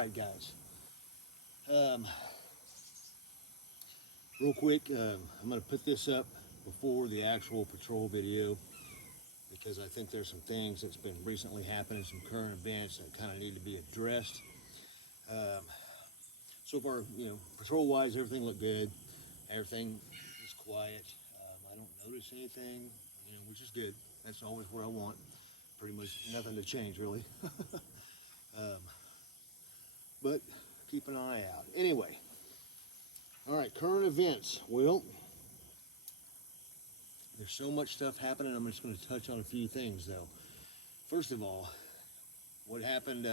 right, guys. Um, Real quick, I'm going to put this up before the actual patrol video because I think there's some things that's been recently happening, some current events that kind of need to be addressed. Um, so far, patrol-wise, everything looked good. Everything is quiet. I don't notice anything, which is good. That's always what I want. Pretty much nothing to change, really. um, but keep an eye out. Anyway, all right, current events. Well, there's so much stuff happening. I'm just going to touch on a few things, though. First of all, what happened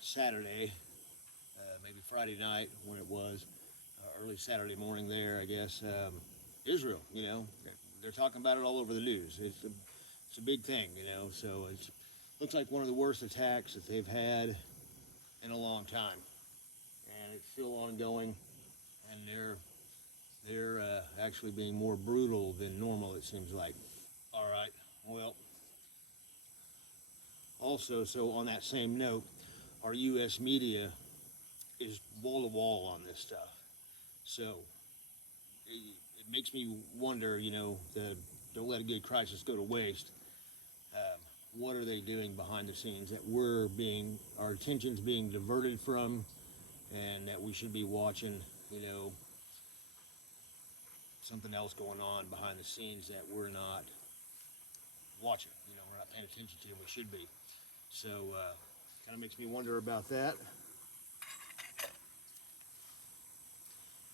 Saturday, maybe Friday night when it was, early Saturday morning there, I guess. Israel, they're talking about it all over the news. It's a big thing, so it looks like one of the worst attacks that they've had in a long time. And it's still ongoing, and they're actually being more brutal than normal, it seems like. All right, well, also, so on that same note, our U.S. media is wall to wall on this stuff. So it makes me wonder, don't let a good crisis go to waste. What are they doing behind the scenes that our attention's being diverted from, and that we should be watching, something else going on behind the scenes that we're not watching, we're not paying attention to, and we should be. So, kind of makes me wonder about that.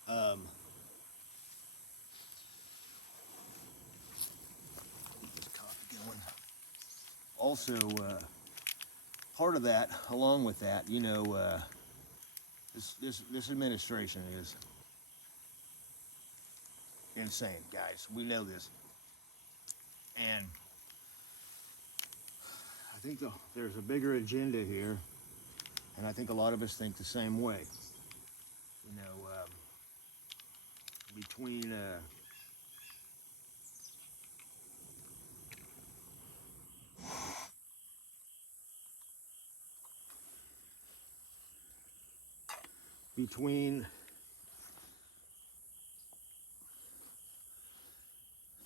Um, Get this coffee going. Also, part of that, along with that, this administration is insane, guys. We know this, and I think there's a bigger agenda here, and I think a lot of us think the same way. Between between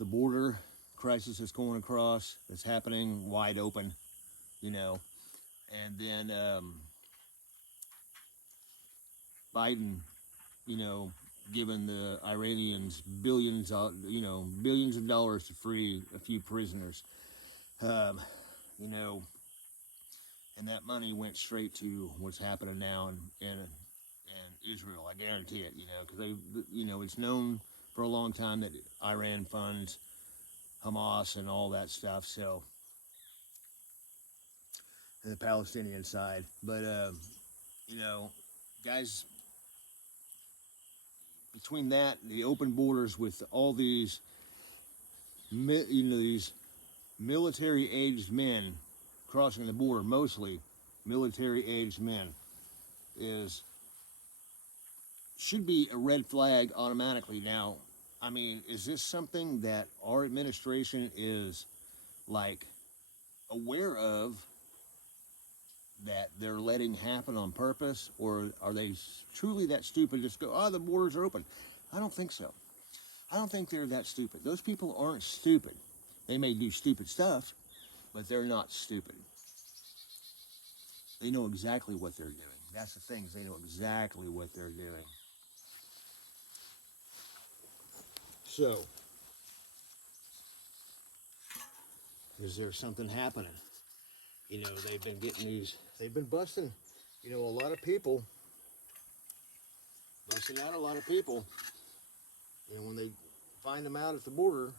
the border crisis that's going across, that's happening wide open, and then Biden, giving the Iranians billions of dollars to free a few prisoners, um, you know, and that money went straight to what's happening now in Israel. I guarantee it, because it's known for a long time that Iran funds Hamas and all that stuff. So, the Palestinian side, but guys, between that, the open borders with all these, these military-aged men crossing the border, mostly military-aged men, should be a red flag automatically. Now, I mean, is this something that our administration is like aware of, that they're letting happen on purpose, or are they truly that stupid just go, oh, the borders are open? I don't think so. I don't think they're that stupid. Those people aren't stupid. They may do stupid stuff, but they're not stupid. They know exactly what they're doing. That's the thing, is they know exactly what they're doing. So, is there something happening? They've been busting, a lot of people, busting out a lot of people. And when they find them out at the border,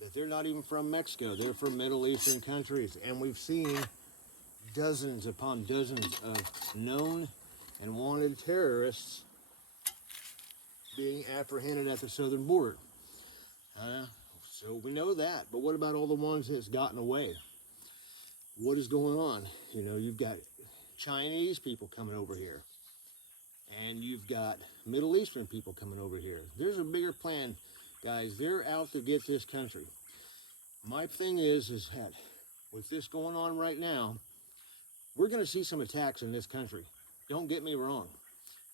that they're not even from Mexico, they're from Middle Eastern countries. And we've seen dozens upon dozens of known and wanted terrorists being apprehended at the southern border. So we know that. But what about all the ones that's gotten away? What is going on? You've got Chinese people coming over here, and you've got Middle Eastern people coming over here. There's a bigger plan, guys. They're out to get this country. My thing is that with this going on right now, we're going to see some attacks in this country. Don't get me wrong.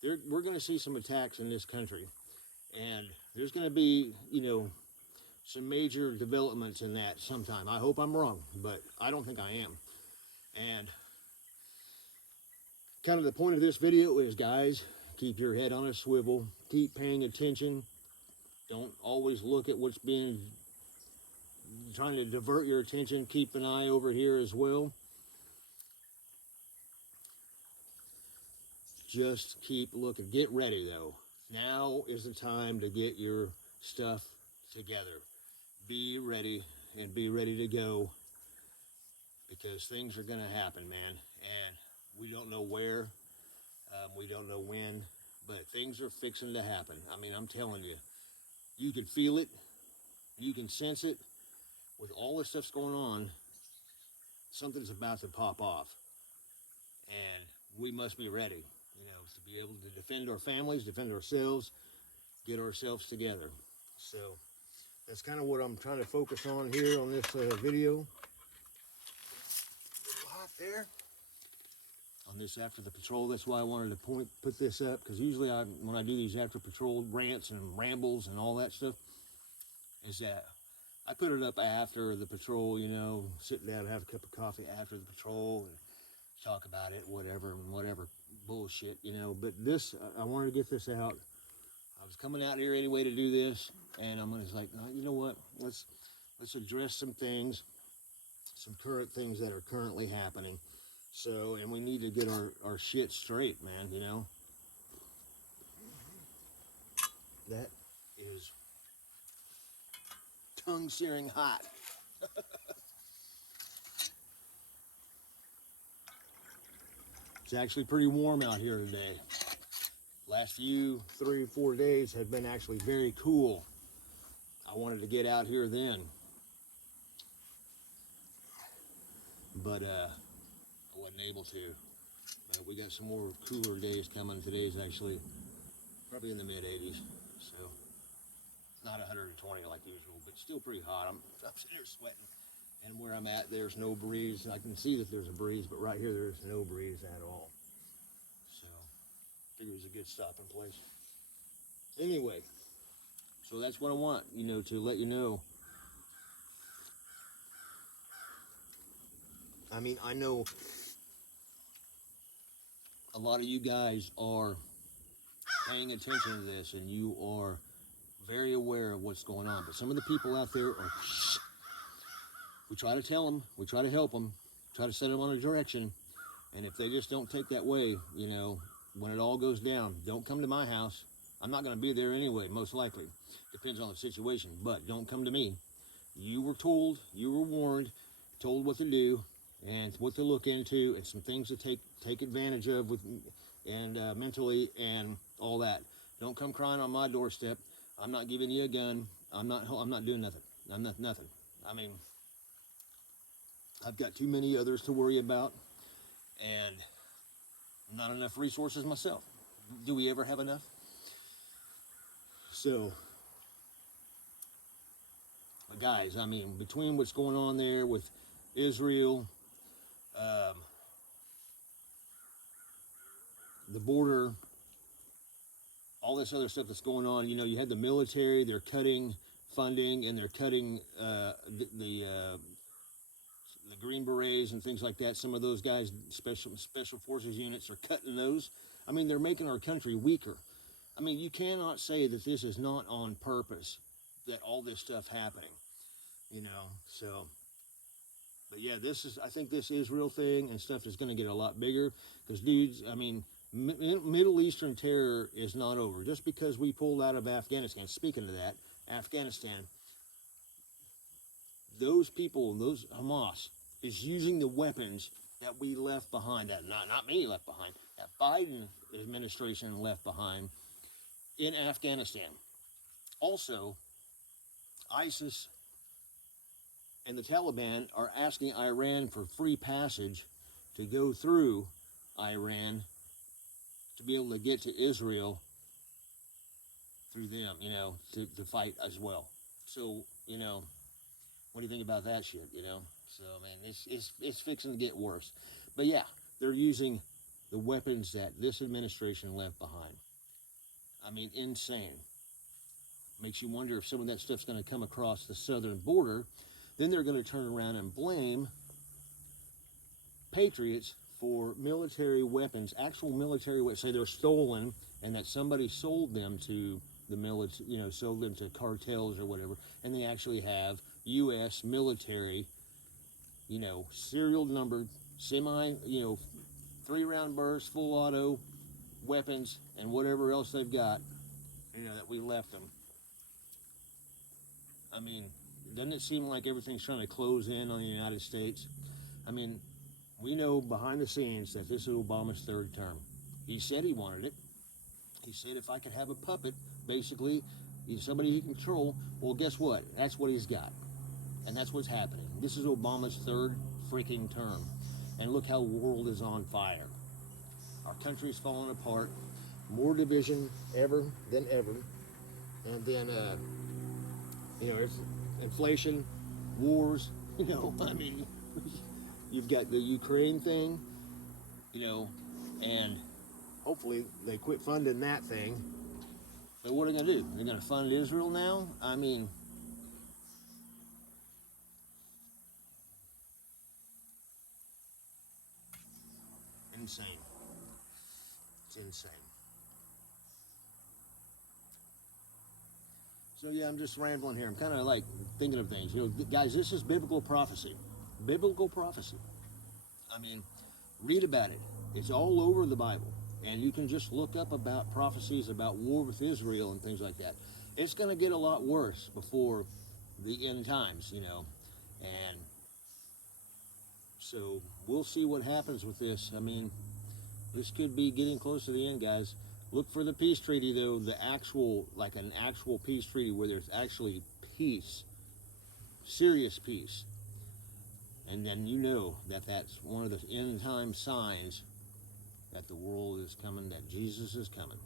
We're going to see some attacks in this country. And there's going to be, some major developments in that sometime. I hope I'm wrong, but I don't think I am. And kind of the point of this video is, guys, keep your head on a swivel. Keep paying attention. Don't always look at what's trying to divert your attention. Keep an eye over here as well. Just keep looking. Get ready, though. Now is the time to get your stuff together. Be ready and be ready to go, because things are going to happen, man. And we don't know where, we don't know when, but things are fixing to happen. I mean, I'm telling you, you can feel it, you can sense it. With all this stuff's going on, something's about to pop off. And we must be ready, to be able to defend our families, defend ourselves, get ourselves together. So that's kind of what I'm trying to focus on here on this video. A little hot there. On this after the patrol, that's why I wanted to put this up, because usually when I do these after patrol rants and rambles and all that stuff, is that I put it up after the patrol, sitting down, have a cup of coffee after the patrol and talk about it, whatever bullshit, But this, I wanted to get this out. I was coming out here anyway to do this, and I'm just like, you know what? Let's address some things, some current things that are currently happening. So, and we need to get our shit straight, man. That is tongue-searing hot. It's actually pretty warm out here today. Last 3 or 4 days have been actually very cool. I wanted to get out here then, but I wasn't able to. But we got some more cooler days coming. Today's actually probably in the mid-80s, so not 120 like usual, but still pretty hot. I'm sitting here sweating, and where I'm at, there's no breeze. I can see that there's a breeze, but right here, there's no breeze at all. So I figured it was a good stopping place. Anyway, so that's what I want, to let you know. I mean, I know a lot of you guys are paying attention to this, and you are very aware of what's going on. But some of the people out there are, we try to tell them, we try to help them, try to set them on a direction. And if they just don't take that way, when it all goes down, don't come to my house. I'm not going to be there anyway, most likely. Depends on the situation, but don't come to me. You were told, you were warned, told what to do and what to look into, and some things to take advantage of mentally and all that. Don't come crying on my doorstep. I'm not giving you a gun. I'm not doing nothing. I'm not nothing. I mean, I've got too many others to worry about, and not enough resources myself. Do we ever have enough? So, but guys, I mean, between what's going on there with Israel, the border, all this other stuff that's going on, you had the military, they're cutting funding, and they're cutting the Green Berets and things like that. Some of those guys, special forces units, are cutting those. I mean, they're making our country weaker. I mean, you cannot say that this is not on purpose, that all this stuff happening, so. But yeah, I think this Israel thing and stuff is going to get a lot bigger, because dudes, I mean, Middle Eastern terror is not over. Just because we pulled out of Afghanistan, speaking of that, Afghanistan, those people, those Hamas, is using the weapons that we left behind, that not me left behind, that Biden administration left behind in Afghanistan. Also, ISIS and the Taliban are asking Iran for free passage to go through Iran to be able to get to Israel through them, to fight as well. So, what do you think about that shit, So, I mean, it's fixing to get worse. But yeah, they're using the weapons that this administration left behind. I mean, insane. Makes you wonder if some of that stuff's going to come across the southern border. Then they're going to turn around and blame patriots for military weapons, actual military weapons. Say they're stolen and that somebody sold them to the military, sold them to cartels or whatever, and they actually have U.S. military, serial numbered, semi, 3-round burst, full auto weapons and whatever else they've got, that we left them. I mean, doesn't it seem like everything's trying to close in on the United States? I mean, we know behind the scenes that this is Obama's third term. He said he wanted it. He said if I could have a puppet, basically, somebody he can control, well, guess what? That's what he's got. And that's what's happening. This is Obama's third freaking term. And look how the world is on fire. Our country's falling apart. More division ever than ever. And then, it's inflation, wars, I mean, you've got the Ukraine thing, and hopefully they quit funding that thing. But what are they going to do? They're going to fund Israel now? I mean, insane. It's insane. So yeah, I'm just rambling here. I'm kind of like thinking of things. Guys, this is biblical prophecy. Biblical prophecy. I mean, read about it. It's all over the Bible. And you can just look up about prophecies about war with Israel and things like that. It's going to get a lot worse before the end times, And so we'll see what happens with this. I mean, this could be getting close to the end, guys. Look for the peace treaty, though, an actual peace treaty where there's actually peace, serious peace. And then that's one of the end time signs that the world is coming, that Jesus is coming.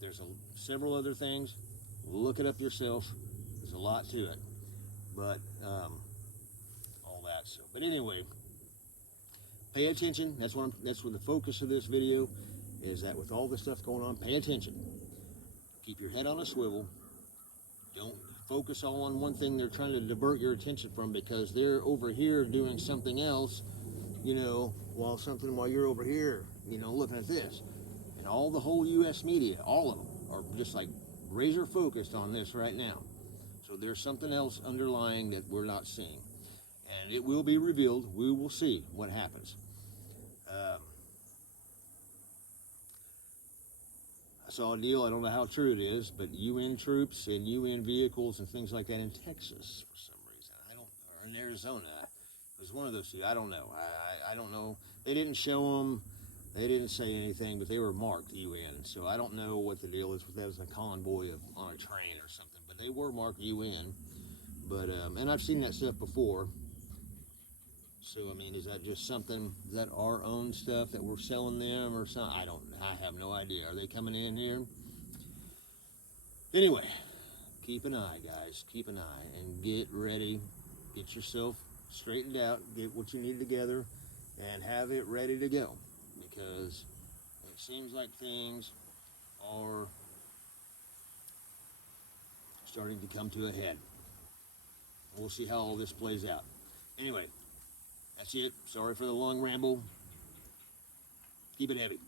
There's several other things. Look it up yourself. There's a lot to it. But all that. So, but anyway, pay attention. That's what the focus of this video is, that with all this stuff going on, pay attention. Keep your head on a swivel. Don't focus all on one thing they're trying to divert your attention from, because they're over here doing something else, while you're over here, looking at this. And all the whole U.S. media, all of them, are just like razor focused on this right now. So there's something else underlying that we're not seeing. And it will be revealed. We will see what happens. I saw a deal, I don't know how true it is, but UN troops and UN vehicles and things like that in Texas for some reason. Or in Arizona. It was one of those two. I don't know. I don't know. They didn't show them. They didn't say anything, but they were marked UN. So I don't know what the deal is with that. As a convoy on a train or something. But they were marked UN. But and I've seen that stuff before. So, I mean, is that just something, is that our own stuff that we're selling them or something? I have no idea. Are they coming in here? Anyway, keep an eye, guys. Keep an eye and get ready. Get yourself straightened out. Get what you need together and have it ready to go. Because it seems like things are starting to come to a head. We'll see how all this plays out. Anyway. That's it. Sorry for the long ramble. Keep it heavy.